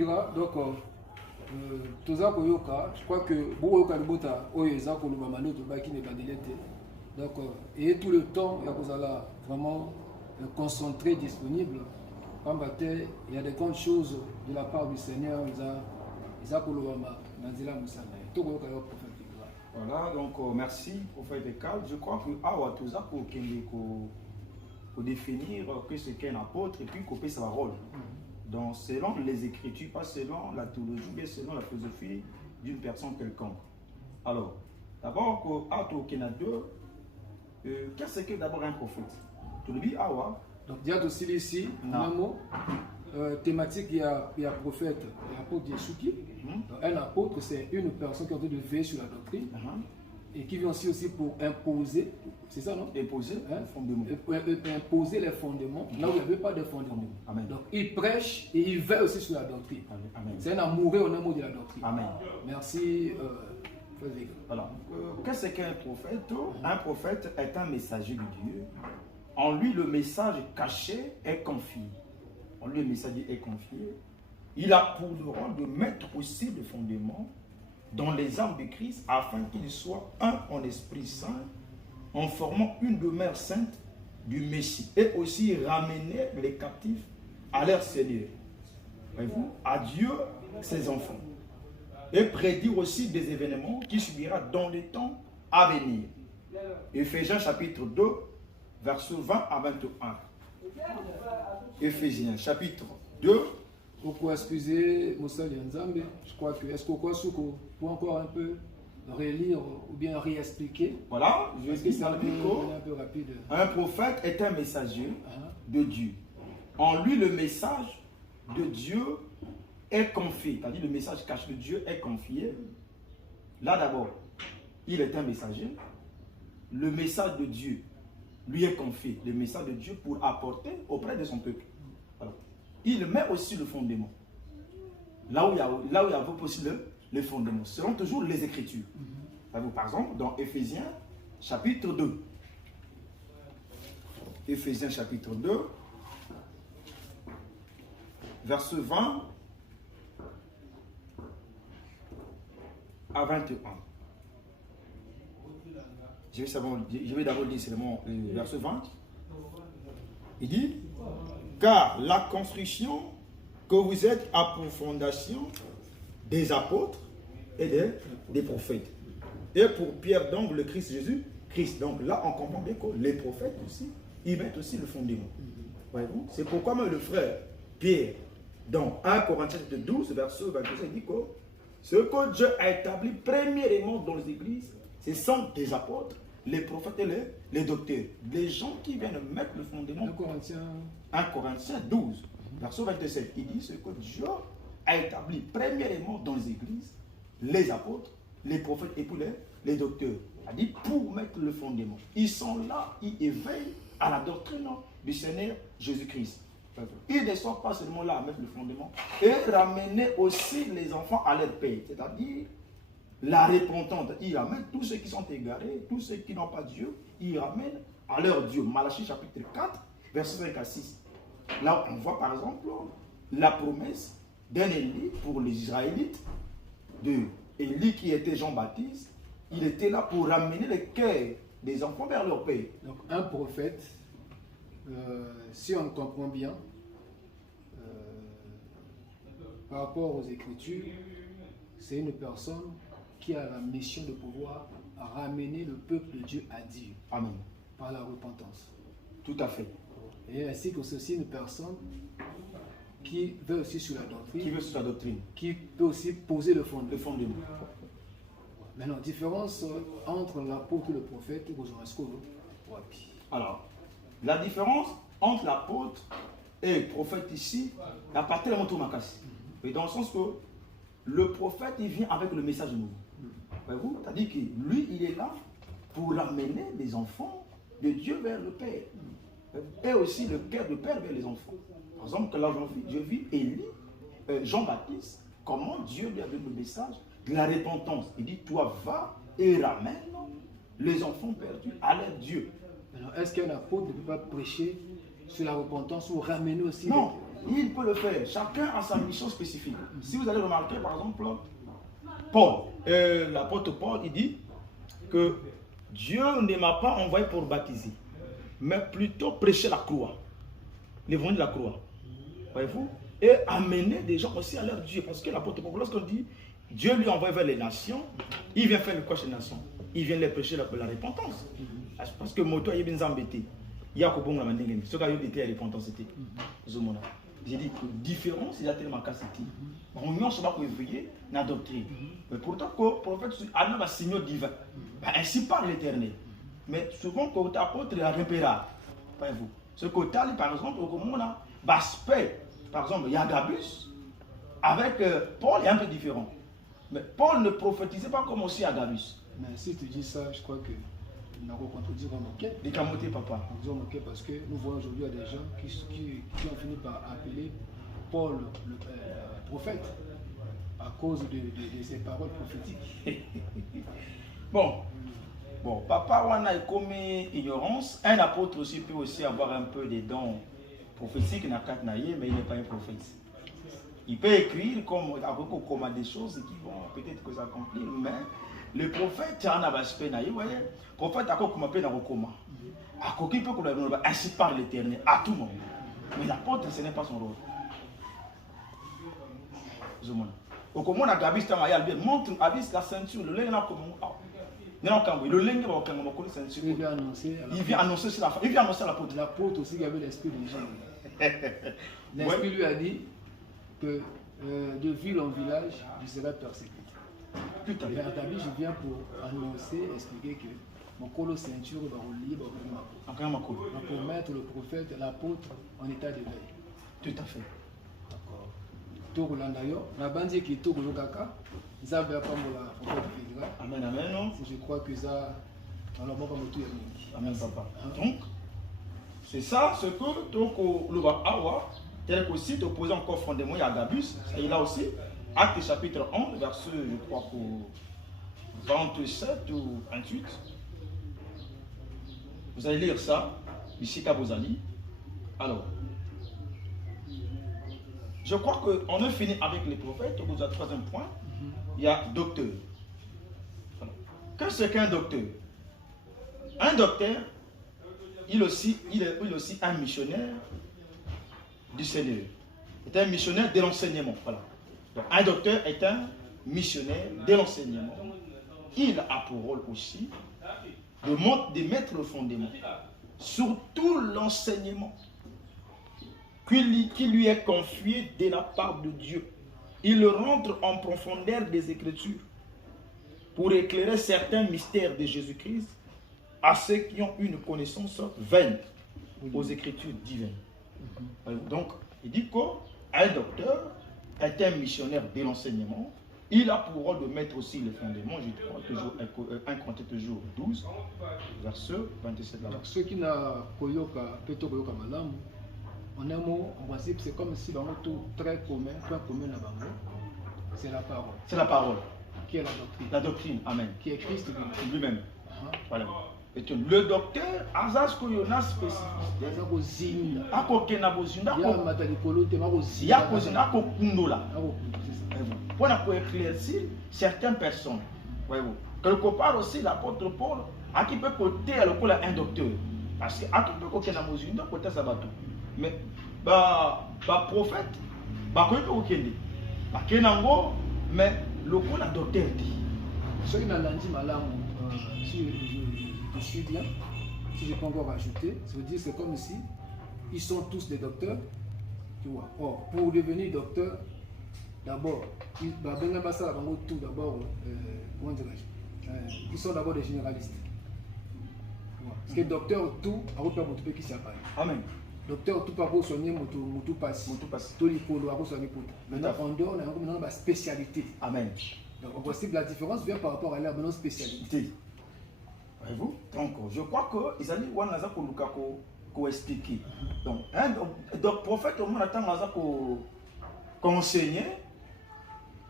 Donc, toza koyoka, je crois que beaucoup yoka libota oyeza ko lubamano to baki ne bandelete. Donc, et tout le temps, il y a vraiment concentré, disponible. Quand il y a des grandes choses de la part du Seigneur, ils ont pour lubama nanzela musana. Tout koyoka yo prophète. Voilà, donc merci prophète Ekal. Je crois que awa toza ko kende ko définir que c'est qu'un apôtre et puis couper sa rôle. Donc, selon les Écritures, pas selon la théologie, mais selon la philosophie d'une personne quelconque. Alors, d'abord, qu'est-ce que d'abord un prophète? Tu le dis, awa. Donc, il y a aussi ici, thématique, il y a prophète, il y a apôtre Yeshuki. Un apôtre, c'est une personne qui est en train de veiller sur la doctrine. Et qui vient aussi pour imposer, c'est ça non? Imposer les fondements. Imposer les fondements, là où il n'y avait pas de fondements. Amen. Donc il prêche et il veille aussi sur la doctrine. C'est un amoureux au nom de la doctrine. Amen. Merci. Voilà. Qu'est-ce qu'un prophète? Un prophète est un messager de Dieu. En lui, le message caché est confié. En lui, le message est confié. Il a pour le rôle de mettre aussi le fondement dans les âmes de Christ, afin qu'ils soient un en Esprit Saint, en formant une demeure sainte du Messie, et aussi ramener les captifs à leur Seigneur. Voyez-vous, à Dieu, ses enfants. Et prédire aussi des événements qui subira dans les temps à venir. Éphésiens chapitre 2, versets 20 à 21. Éphésiens chapitre 2. Pourquoi excuser Moussa Nzambe? Je crois que est-ce qu'on peut encore un peu relire ou bien réexpliquer? Voilà, je vais un peu rapide. Un prophète est un messager de Dieu. En lui, le message de Dieu est confié. C'est-à-dire le message caché de Dieu est confié. Là d'abord, il est un messager. Le message de Dieu lui est confié. Le message de Dieu pour apporter auprès de son peuple. Alors, il met aussi le fondement. Là où il y a aussi le fondement. Selon toujours les Écritures. Par exemple, dans Éphésiens chapitre 2. Éphésiens chapitre 2. Verset 20 à 21. Je vais d'abord lire seulement verset 20. Il dit: car la construction que vous êtes a pour fondation des apôtres et des prophètes. Et pour pierre d'angle, le Christ Jésus, Christ. Donc là, on comprend bien que les prophètes aussi, ils mettent aussi le fondement. Voyez-vous? C'est pourquoi même le frère Pierre, dans 1 Corinthiens 12, verset 22, il dit que ce que Dieu a établi premièrement dans les églises, ce sont des apôtres, les prophètes et les docteurs. Les gens qui viennent mettre le fondement. 1 Corinthiens 12, verset 27. Il dit ce que Dieu a établi premièrement dans les églises, les apôtres, les prophètes et puis les docteurs. Il a dit pour mettre le fondement. Ils sont là, ils éveillent à la doctrine du Seigneur Jésus-Christ. Ils ne sont pas seulement là à mettre le fondement, et ramener aussi les enfants à leur paix. C'est-à-dire la repentance. Ils ramènent tous ceux qui sont égarés, tous ceux qui n'ont pas Dieu, ils ramènent à leur Dieu. Malachie chapitre 4, verset 5 à 6. Là, on voit par exemple la promesse d'un Élie pour les Israélites, de Élie qui était Jean-Baptiste. Il était là pour ramener les cœurs des enfants vers leur père. Donc un prophète, si on comprend bien, par rapport aux Écritures, c'est une personne qui a la mission de pouvoir ramener le peuple de Dieu à Dieu. Amen. Par la repentance. Tout à fait. Et ainsi que c'est aussi une personne qui veut aussi sur la doctrine. Qui veut sur la doctrine. Qui peut aussi poser le fondement. Le fondement. Maintenant, différence entre l'apôtre et le prophète. Alors, la différence entre l'apôtre et le prophète ici, la partie de la motomakasi. Et dans le sens que le prophète, il vient avec le message nouveau. Voyez-vous? C'est-à-dire que lui, il est là pour amener les enfants de Dieu vers le Père. Et aussi le cœur de Père vers les enfants. Par exemple, là, je vis Élie, Jean-Baptiste, comment Dieu lui a donné le message de la repentance. Il dit, toi, va et ramène les enfants perdus à leur Dieu. Alors, est-ce qu'un apôtre ne peut pas prêcher sur la repentance ou ramener aussi non, Il peut le faire. Chacun a sa mission spécifique. Si vous allez remarquer, par exemple, Paul, l'apôtre Paul, il dit que Dieu ne m'a pas envoyé pour baptiser, mais plutôt prêcher la croix, l'évangile de la croix. Voyez-vous? Et amener des gens aussi à leur Dieu. Parce que l'apôtre Paul, lorsqu'on dit Dieu lui envoie vers les nations, il vient faire le quoi chez les nations? Il vient les prêcher la repentance. Parce que moto est bien embêté. Il y a un peu de temps. Ce qui a été la repentance, c'était. J'ai dit que différence, il y a tellement cassé. On ne peut pas éveiller dans la doctrine. Mais pourtant, le prophète a un signe divin. Ainsi parle l'Éternel. Mais souvent, quand l'apôtre est repérable. Voyez-vous? Ce côté, par exemple, on a l'aspect, par exemple, il y a Agabus, avec Paul est un peu différent. Mais Paul ne prophétisait pas comme aussi Agabus. Mais si tu dis ça, je crois que nous avons contredit dans nos quêtes. Des camotés, papa. Nous avons moqué parce que nous voyons aujourd'hui des gens qui ont fini par appeler Paul le prophète à cause de ses paroles prophétiques. Bon, papa, on a comme ignorance. Un apôtre aussi peut aussi avoir un peu des dons prophétiques, mais il n'est pas un prophète. Il peut écrire comme des choses qui vont peut-être que s'accomplir, mais le prophète a un aspect, le prophète a comme appel à Rokoma. À qui peut ainsi par l'Éternel à tout moment. Mais l'apôtre, ce n'est pas son rôle. Au comment on a Gabis Tamayal montre Abis la ceinture, le lien comme le lien la ceinture. Il vient annoncer sur la femme. Il vient annoncer à l'apôtre. L'apôtre aussi, il y avait l'esprit des gens. L'esprit lui a dit que de ville en village, il serait persécuté. Tout à fait. Je viens pour annoncer, expliquer que mon colo ceinture va libre pour mettre le prophète, l'apôtre en état d'éveil. Tout à fait. D'accord. Tout d'ailleurs, la bande qui est tout le caca, ils avaient appris la prophète fédéral. Amen, amen. Je crois que ça, dans le monde comme tout amen, papa. Donc, c'est ça ce que donc le Awa, tel qu'aussi opposé encore fondément à Agabus, il a aussi. Acte chapitre 11, verset, je crois, 27 ou 28. Vous allez lire ça, ici, Kabozali. Alors, je crois qu'on a fini avec les prophètes. Au troisième point, il y a docteur. Qu'est-ce qu'un docteur? Un docteur, il est aussi un missionnaire du Seigneur. Il est un missionnaire de l'enseignement. Voilà. Un docteur est un missionnaire de l'enseignement. Il a pour rôle aussi de mettre le fondement sur tout l'enseignement qui lui est confié de la part de Dieu. Il rentre en profondeur des Écritures pour éclairer certains mystères de Jésus-Christ à ceux qui ont une connaissance vaine aux Écritures divines. Donc, il dit qu'un docteur est un missionnaire de l'enseignement. Il a pour rôle de mettre aussi le fondement, je crois, toujours 1 Corinthiens toujours 12, verset 27. Donc, ceux qui n'ont pas Koyoka Malam, en un mot, en principe, c'est comme si dans tout très commun, point commun là-bas, c'est la parole. C'est la parole. Qui est la doctrine. La doctrine, amen. Qui est Christ lui-même. Voilà. Et le docteur, Azaz Koyona spécifique. Pour éclaircir certaines personnes. Quelque part aussi, l'apôtre Paul, à qui peut côté un docteur. Parce que à tout le côté n'a côté sabato. Mais prophète, mais le coup la docteur dit. Ce qui n'a pas dit malam, si je suis bien, si je peux encore rajouter, ça veut dire c'est comme si ils sont tous des docteurs, tu vois. Or, pour devenir docteur, d'abord, ils sont d'abord des généralistes. Parce que docteur tout, à votre père qui s'appelle. Amen. Docteur tout par soigner moto passe. Tout l'ipolo, à soigner pour. Maintenant, en dehors, on a une spécialité. Amen. Donc, en principe, la différence vient par rapport à leur spécialité. Voyez-vous? Donc, je crois que ils allaient voir Naza pour expliquer. Donc, donc, prophète, au moins, attend Naza pour enseigner.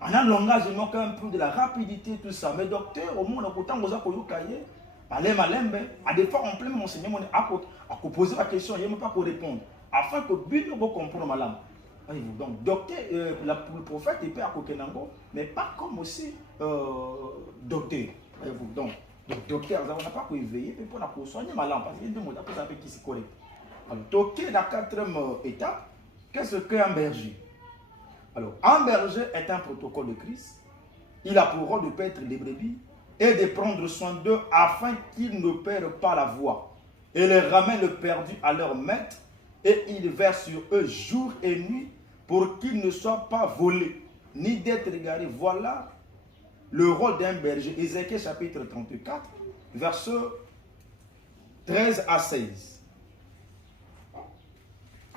On a un langage, il manque un peu de la rapidité, tout ça. Mais docteur, au moins, on a autant Naza pour cahier. À des fois, en plein enseignement, à poser la question, il n'y a même pas pour répondre. Afin que Bill vous comprenne, madame. Donc, docteur, le prophète, il peut à Kokenango, mais pas comme aussi docteur. Donc, docteur, on n'a pas pu éveiller, mais pour soigner malade, parce qu'il y a deux mots qui sont corrects. Alors, docteur, la quatrième étape, qu'est-ce qu'un berger? Alors, un berger est un protocole de Christ. Il a pour rôle de paître les brebis et de prendre soin d'eux afin qu'ils ne perdent pas la voie et les ramène le perdu à leur maître et il verse sur eux jour et nuit pour qu'ils ne soient pas volés ni d'être égarés. Voilà le rôle d'un berger. Ézéchiel chapitre 34, versets 13 à 16.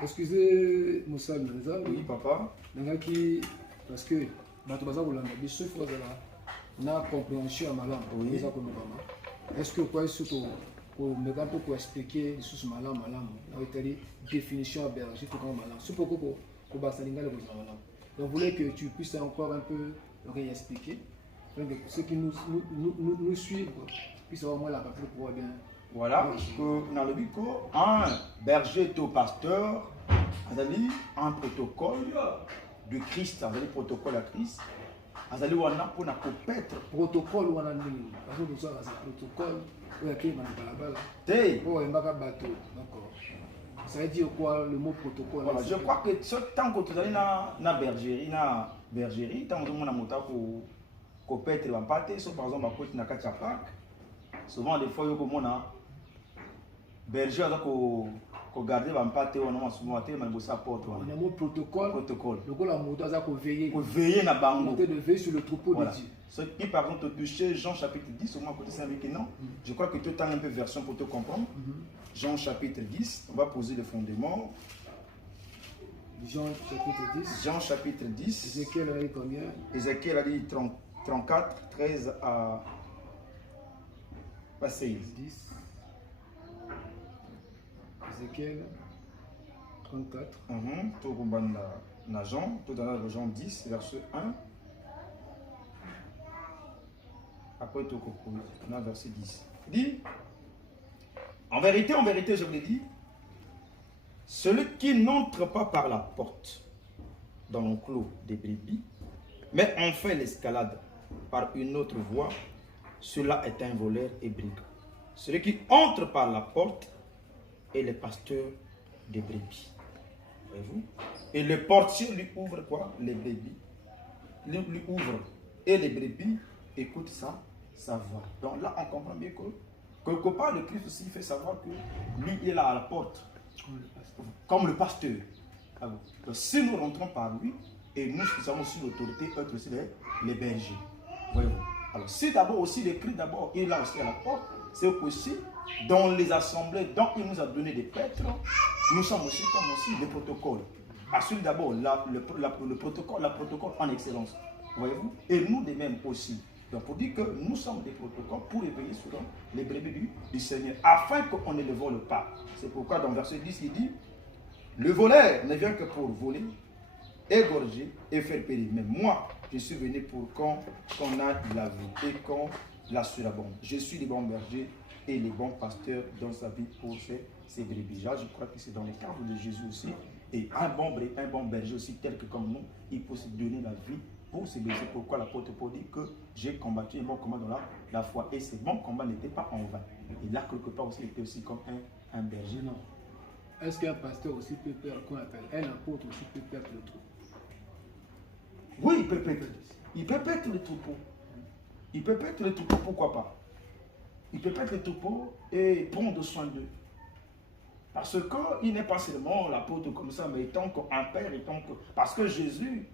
Excusez Moussa Menza. Oui, papa. Parce que na compréhension malam. Oui. Est-ce que quoi surtout pour expliquer les choses malam définition à berger tout comme malam. C'est pourquoi pour basalinga le malam. Donc je voulais que tu puisses encore un peu réexpliquer. Ceux qui nous suivent puissent avoir moins la partie pour pouvoir bien. Voilà, que dans le but un berger au pasteur, un protocole de Christ, un protocole à Christ, azali wana pona kopêtre protocole wana nini parce que nous avons un protocole où il y a qui balabala te oh embaka bateau d'accord ça veut dire quoi le mot protocole voilà je crois que tant que tu as na bergerie tant que mona mota ko kopêtre ba pate so par exemple ba côté na katia park souvent des fois yo ko mona berger za ko garder ba pate wana souvent te man bossa porte wana le mot protocole le ko la moto za ko veiller na bango de veiller sur le troupeau de Dieu. Ce qui par exemple te toucher Jean chapitre 10 au moins côté c'est avec non je crois que tu as un peu version pour te comprendre. Jean chapitre 10 on va poser le fondement. Jean chapitre 10. Jean chapitre 10. Ézéchiel a dit combien? Ézéchiel a dit 34 13 à 16. 10. Ézéchiel 34. Tout dans Jean, tout dans Jean 10, verset 1. Après tout dans verset 10. Il dit, en vérité, je vous l'ai dit, celui qui n'entre pas par la porte dans l'enclos des brebis, mais en fait l'escalade par une autre voie, cela est un voleur et brigand. Celui qui entre par la porte est le pasteur des brebis. Voyez-vous? Et le portier lui ouvre quoi? Les brebis. Lui ouvre. Et les brebis écoutent sa voix. Donc là, on comprend bien que quelque part, le Christ aussi fait savoir que lui, il est là à la porte. Comme le pasteur. Donc, si nous rentrons par lui, et nous qui avons aussi l'autorité, être aussi les bergers. Voyez-vous? Alors, si d'abord aussi le Christ d'abord est là aussi à la porte, c'est aussi dans les assemblées dont il nous a donné des prêtres, nous sommes aussi comme aussi les protocoles. Assurer d'abord le protocole en excellence. Voyez-vous? Et nous de même aussi. Donc pour dire que nous sommes des protocoles pour éveiller sur les brebis du Seigneur, afin qu'on ne le vole pas. C'est pourquoi dans verset 10, il dit, le voleur ne vient que pour voler, égorger et faire périr. Mais moi, je suis venu pour qu'on a la vie et qu'on la surabonde. Je suis le bon berger et le bon pasteur dans sa vie pour ces brebis. Là, je crois que c'est dans le cadre de Jésus aussi. Et un bon berger aussi, tel que comme nous, il peut se donner la vie pour se blesser. Pourquoi l'apôtre Paul dit que j'ai combattu un bon combat dans la foi. Et ce bon combat n'était pas en vain. Et là, quelque part aussi, il était aussi comme un berger. Non. Est-ce qu'un pasteur aussi peut perdre, qu'on appelle un apôtre aussi peut perdre le troupeau? Oui, il peut perdre. Il peut perdre le troupeau. Il peut perdre le troupeau, pourquoi pas? Il peut perdre le troupeau et prendre soin d'eux. Parce qu'il n'est pas seulement l'apôtre comme ça, mais tant qu'un père, parce que Jésus